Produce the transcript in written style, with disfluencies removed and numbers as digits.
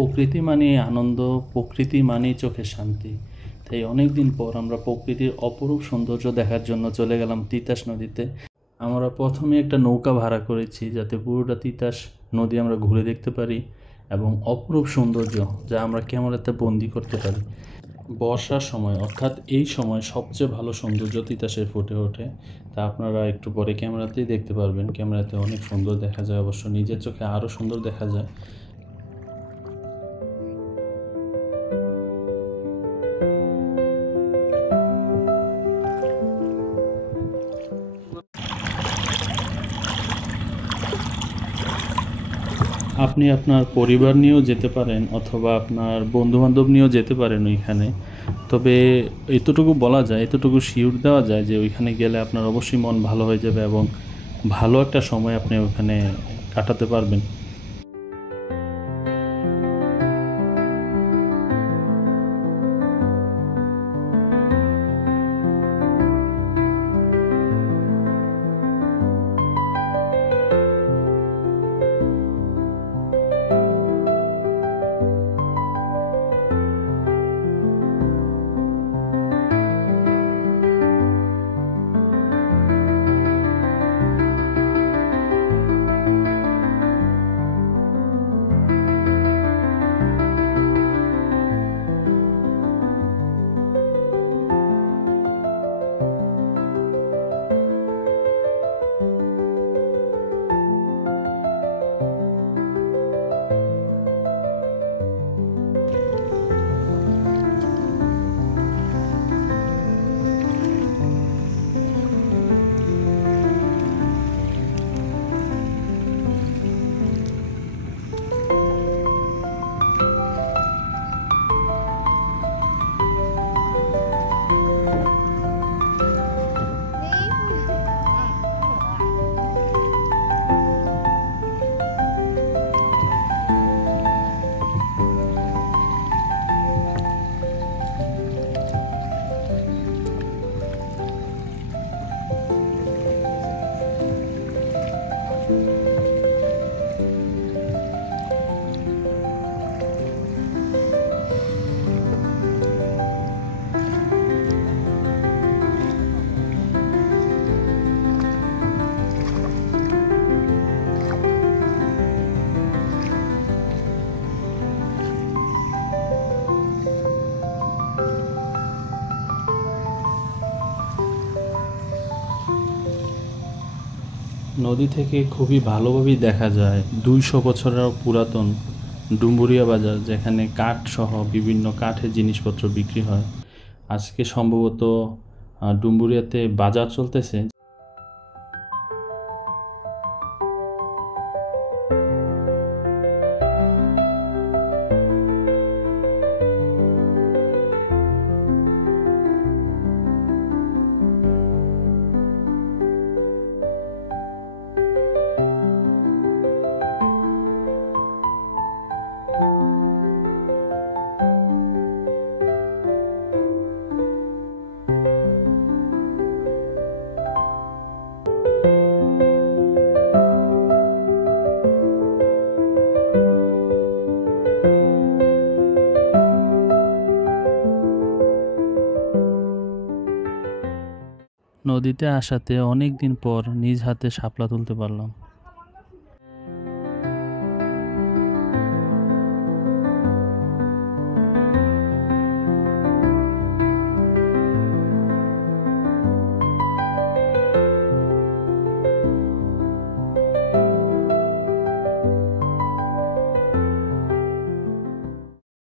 প্রকৃতি মানেই আনন্দ, প্রকৃতি মানেই চোখের শান্তি। তাই অনেক দিন পর আমরা প্রকৃতির অপরূপ সৌন্দর্য দেখার জন্য চলে গেলাম তিতাস নদীতে। আমরা প্রথমে একটা নৌকা ভাড়া করেছি যাতে পুরোটা তিতাস নদী আমরা ঘুরে দেখতে পারি এবং অপরূপ সৌন্দর্য যা আমরা ক্যামেরাতে বন্দি করতে পারি। বর্ষার সময় অর্থাৎ এই সময় সবচেয়ে ভালো সৌন্দর্য তিতাসে ফুটে ওঠে। তা আপনারা একটু পরে ক্যামেরাতেই দেখতে পারবেন। ক্যামেরাতে অনেক সুন্দর দেখা যায়, অবশ্য নিজের চোখে আরও সুন্দর দেখা যায়। আপনি আপনার পরিবার নিয়েও যেতে পারেন অথবা আপনার বন্ধুবান্ধব নিয়েও যেতে পারেন ওইখানে। তবে এতটুকু বলা যায়, এতটুকু শিওর দেওয়া যায় যে ওইখানে গেলে আপনার অবশ্যই মন ভালো হয়ে যাবে এবং ভালো একটা সময় আপনি ওখানে কাটাতে পারবেন। নদী থেকে খুবই ভালোভাবেই দেখা যায় 200 বছরের পুরাতন ডুমুরিয়া বাজার, যেখানে কাঠ সহ বিভিন্ন কাঠের জিনিসপত্র বিক্রি হয়। আজকে সম্ভবত ডুমুরিয়াতে বাজার চলতেছে। নদীতে আসাতে অনেক দিন পর নিজ হাতে শাপলা তুলতে পারলাম।